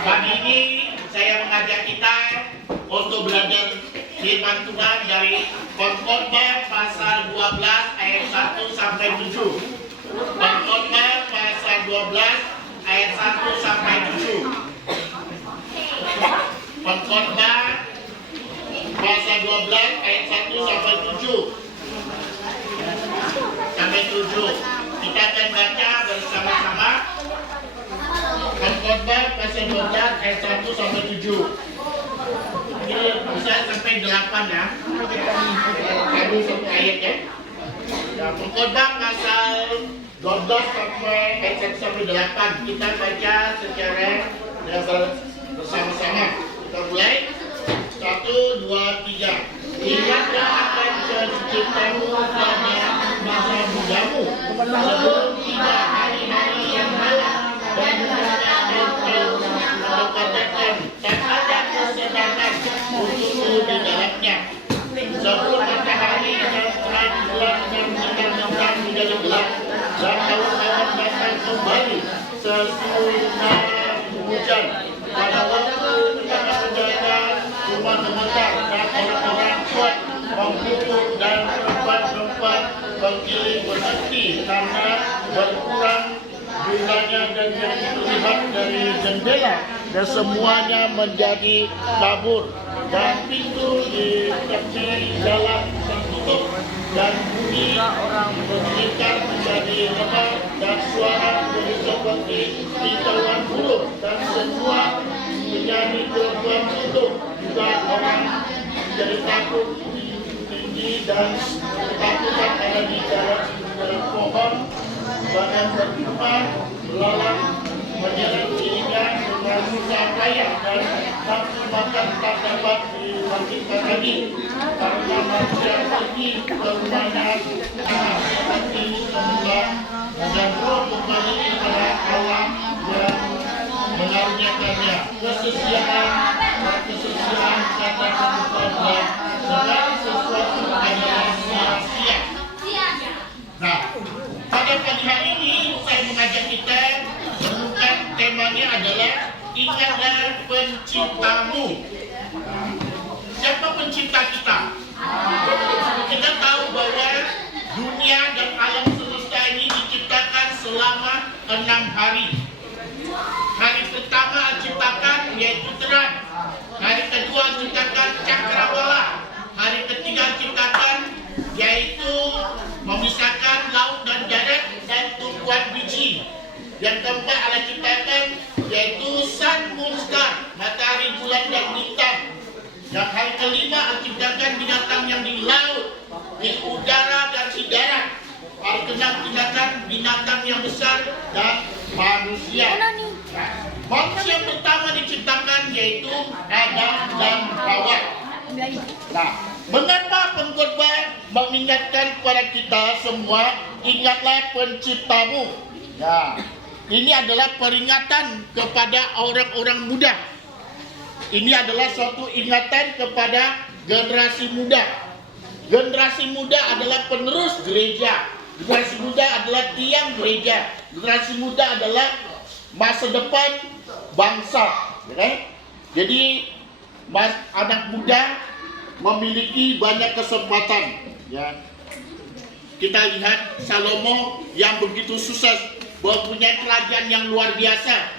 Pagi ini saya mengajak kita untuk belajar firman Tuhan dari Pengkhotbah pasal 12 ayat 1 sampai 7. Pengkhotbah pasal 12 ayat 1 sampai 7. Pengkhotbah pasal 12 ayat 1 sampai 7. Sampai 7. Kita akan baca bersama-sama. Pengkhotbah pasal 12 ayat 1 sampai 7. Ini bisa sampai 8 ya. Satu satu ayat ya. Pengkhotbah pasal 12 sampai ayat 1 sampai 8. Kita baca secara bersama-sama. Kita mulai. 1, 2, 3. Ingatlah akan cita-citamu pada masa mudamu, sebelum tiba hari-hari yang malam dan mengatakan tak ada kesenangan untukmu di dalamnya. Sebelum matahari dan terang bulan dan bintang-bintang menjadi gelap dan awan-awan datang kembali sesudah hujan, pada waktu penjaga-penjaga rumah gemetar dan orang-orang kuat mengkutuk dan tempat-tempat penggiling berhenti karena berkurang jumlahnya dan yang terlihat dari jendela dan semuanya menjadi kabur dan pintu di tepi jalan tertutup dan bunyi berlingkar menjadi lebar dan suara menjadi seperti kicauan burung dan semua menjadi perempuan tutup juga orang menjadi takut tinggi dan ketakutan ada di dalam pohon bahkan berkembang belalang menyeret dirinya dengan susah payah dan nafsu makan tak dapat dilanjutkan lagi karena manusia pergi ke rumahnya seperti semula dan roh kembali kepada Allah yang mengaruniakannya kesusiaan katakan bahwa segala sesuatu adalah sia-sia. Nah, pada pagi hari ini saya mengajak kita menemukan temanya adalah ingatlah penciptamu. Siapa pencipta kita? Kita tahu bahwa dunia dan alam semesta ini diciptakan selama 6 hari. Hari pertama diciptakan yaitu terang. Hari kedua diciptakan cakrawala. Hari ketiga diciptakan yaitu memisahkan laut dan darat dan tumbuhan biji. Yang keempat Allah ciptakan yaitu sun, moon, star, matahari, bulan dan bintang. Yang hari kelima Allah ciptakan binatang yang di laut, di udara dan di darat. Hari keenam ciptakan binatang yang besar dan manusia. Manusia pertama diciptakan yaitu Adam dan Hawa. Nah, mengapa pengkhotbah mengingatkan kepada kita semua ingatlah penciptamu? Ya, ini adalah peringatan kepada orang-orang muda. Ini adalah suatu ingatan kepada generasi muda. Generasi muda adalah penerus gereja. Generasi muda adalah tiang gereja. Generasi muda adalah masa depan bangsa. Jadi anak muda memiliki banyak kesempatan. Ya. Kita lihat Salomo yang begitu sukses, mempunyai kerajaan yang luar biasa,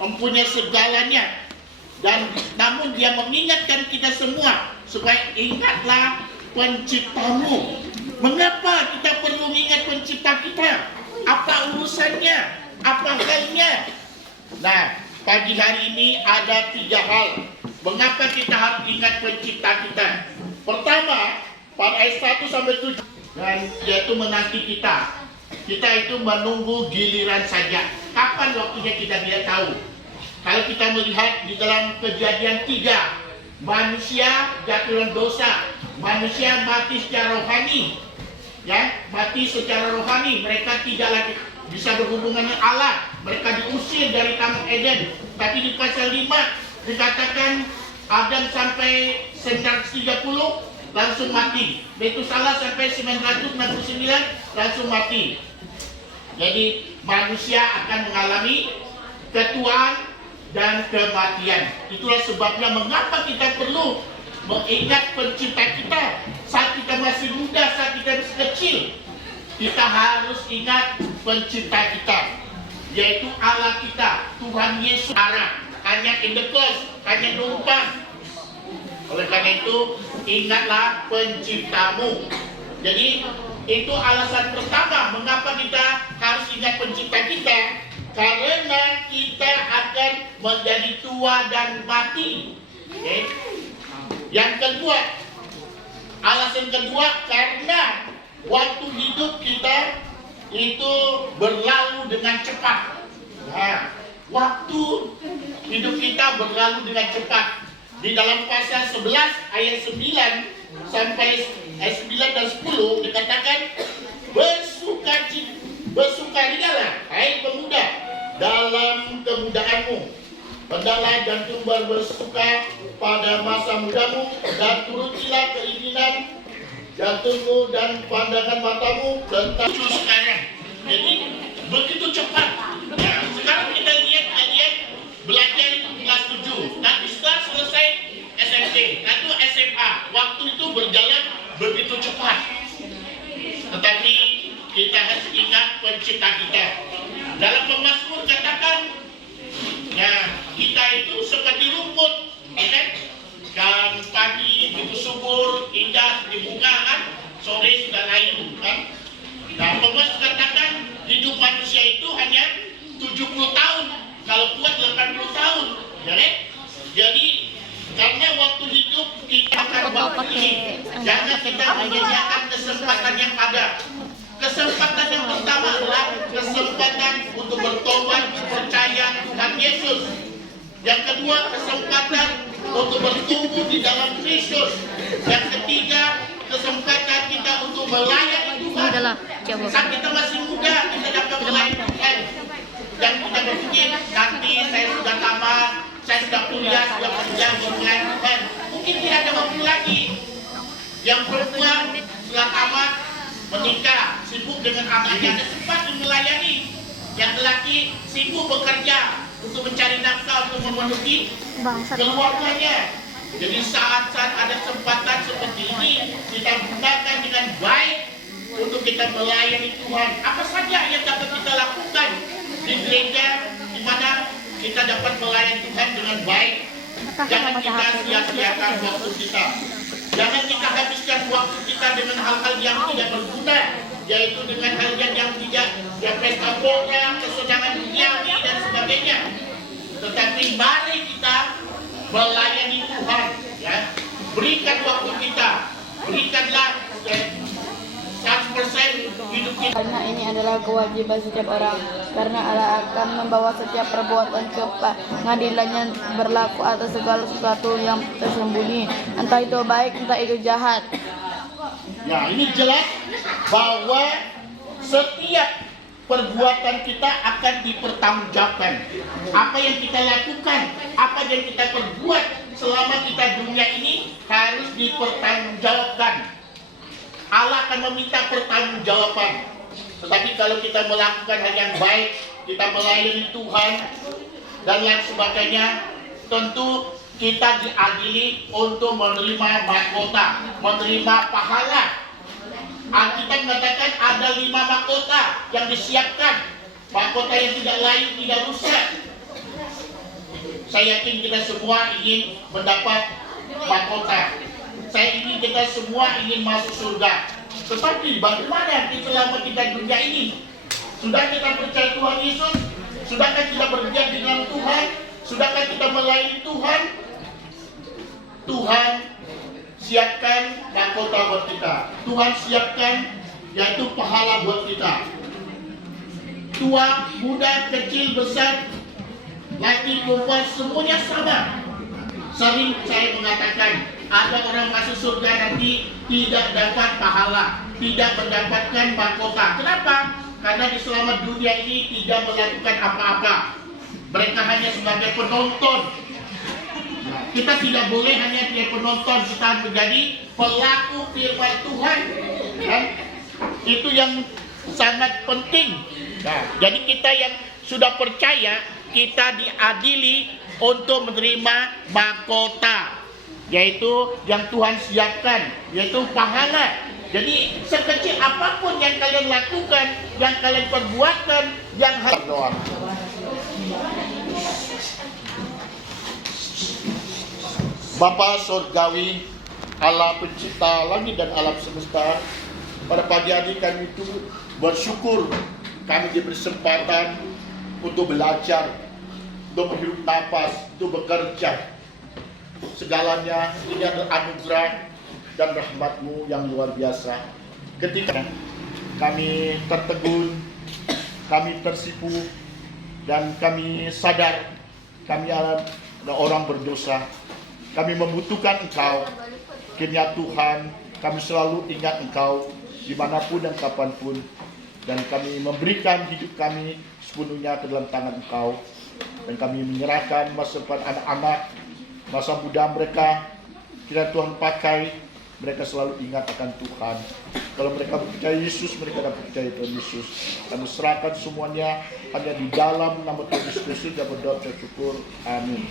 mempunyai segalanya, dan namun dia mengingatkan kita semua supaya ingatlah penciptamu. Mengapa kita perlu mengingat pencipta kita? Apa urusannya? Apa halnya? Nah, pagi hari ini ada 3 hal mengapa kita harus ingat pencipta kita. Pertama, pada ayat 1 sampai 7, dan yaitu menanti kita. Kita itu menunggu giliran saja. Kapan waktunya kita tidak tahu. Kalau kita melihat di dalam Kejadian 3, manusia jatuh dalam dosa, manusia mati secara rohani, ya, mati secara rohani. Mereka tidak lagi bisa berhubungan dengan Allah. Mereka diusir dari Taman Eden. Tapi di pasal 5 dikatakan Adam sampai 930 langsung mati. Metusalah sampai 969 langsung mati. Jadi manusia akan mengalami ketuaan dan kematian. Itulah sebabnya mengapa kita perlu mengingat pencipta kita saat kita masih muda, saat kita masih kecil. Kita harus ingat pencipta kita, yaitu Allah kita, Tuhan Yesus. Hanya in the cross, hanya numpang. Oleh karena itu, ingatlah penciptamu. Jadi, itu alasan pertama mengapa kita harus ingat pencipta kita. Karena kita akan menjadi tua dan mati. Okay? Yang kedua, alasan kedua, karena waktu hidup kita itu berlalu dengan cepat. Nah, waktu hidup kita berlalu dengan cepat. Di dalam pasal 11 ayat 9 sampai ayat 9 dan 10 dikatakan, bersukarialah hai pemuda dalam kemudaanmu, hendaklah jantungmu bersuka pada masa mudamu, dan turutilah keinginan jantungmu dan pandangan matamu tentang sekarang. Jadi begitu cepat. Ya, sekarang kita lihat belajar kelas 7, nanti setelah selesai SMP, nanti SMA, waktu itu berjalan begitu cepat. Tetapi kita harus ingat pencipta kita. Dalam Pemazmur katakan, ya, kita itu seperti rumput, ya kan? Dan pagi itu subur, indah, dibuka kan, sore sudah layu kan. Dan Pemazmur katakan hidup manusia itu hanya 70 tahun, kalau kuat 80 tahun, ya kan? Jadi karena waktu hidup kita akan waktu ini, jangan kita menyediakan kesempatan yang ada. Kesempatan yang pertama adalah kesempatan untuk bertobat, percaya dan Yesus. Yang kedua, kesempatan untuk bertumbuh di dalam Kristus. Yang ketiga, kesempatan kita untuk melayani Tuhan. Saat kita masih muda, kita dapat melayani Tuhan. Dan kita berpikir, nanti saya sudah tamat, saya sudah kuliah, sudah kerja, melayani Tuhan. Mungkin tidak ada waktu lagi. Yang perempuan setelah tamat, menikah, sibuk dengan anaknya, ada sempat melayani. Yang lelaki sibuk bekerja untuk mencari nafkah, untuk memenuhi keluarganya. Jadi saat-saat ada kesempatan seperti ini, kita gunakan dengan baik untuk kita melayani Tuhan. Apa saja yang dapat kita lakukan di gereja, di mana kita dapat melayani Tuhan dengan baik. Jangan kita sia-siakan waktu kita. Jangan kita habiskan waktu kita dengan hal-hal yang tidak berguna, yaitu dengan hal-hal yang tidak, yang pesta pora, kesenangan duniawi dan sebagainya. Tetapi mari kita melayani Tuhan, ya. Berikan waktu kita, berikanlah 100% hidup kita. Karena ini adalah kewajiban setiap orang, karena Allah akan membawa setiap perbuatan ke pengadilannya, berlaku atas segala sesuatu yang tersembunyi, entah itu baik, entah itu jahat. Ya, ini jelas bahwa setiap perbuatan kita akan dipertanggungjawabkan. Apa yang kita lakukan, apa yang kita perbuat selama kita dunia ini harus dipertanggungjawabkan. Allah akan meminta pertanggungjawaban. Tetapi kalau kita melakukan hal yang baik, kita melayani Tuhan dan lain sebagainya, tentu kita diadili untuk menerima mahkota, menerima pahala. Alkitab mengatakan ada 5 mahkota yang disiapkan, mahkota yang tidak layu, tidak rusak. Saya yakin kita semua ingin mendapat mahkota. Saya ingin kita semua ingin masuk surga. Tetapi bagaimana kita selama kita dunia ini? Sudah kita percaya Tuhan Yesus? Sudahkah kita berdiam dengan Tuhan? Sudahkah kita melayani Tuhan? Tuhan siapkan mahkota buat kita. Tuhan siapkan yaitu pahala buat kita. Tua, muda, kecil, besar, laki, perempuan, semuanya sama. Sering saya mengatakan, ada orang masuk surga nanti tidak dapat pahala, tidak mendapatkan mahkota. Kenapa? Karena di selama dunia ini tidak melakukan apa-apa. Mereka hanya sebagai penonton. Kita tidak boleh hanya sebagai penonton, kita menjadi pelaku firman Tuhan. Dan itu yang sangat penting. Nah, jadi kita yang sudah percaya, kita diadili untuk menerima mahkota, yaitu yang Tuhan siapkan, yaitu pahala. Jadi sekecil apapun yang kalian lakukan, yang kalian perbuatkan, yang doa. Bapa Surgawi, Allah pencipta langit dan alam semesta, pada pagi hari kami itu bersyukur kami diberi kesempatan untuk belajar, untuk menghirup nafas, untuk bekerja. Segalanya ini adalah anugerah dan rahmat-Mu yang luar biasa. Ketika kami tertegun, kami tersipu, dan kami sadar kami adalah orang berdosa. Kami membutuhkan Engkau. Kiranya Tuhan, kami selalu ingat Engkau dimanapun dan kapanpun. Dan kami memberikan hidup kami sepenuhnya ke dalam tangan Engkau. Dan kami menyerahkan masa depan anak-anak, masa muda mereka. Kiranya Tuhan pakai, mereka selalu ingat akan Tuhan. Kalau mereka percaya Yesus, mereka dapat percaya Tuhan Yesus. Kami serahkan semuanya hanya di dalam nama Tuhan Yesus Kristus dan berdoa bersyukur. Amin.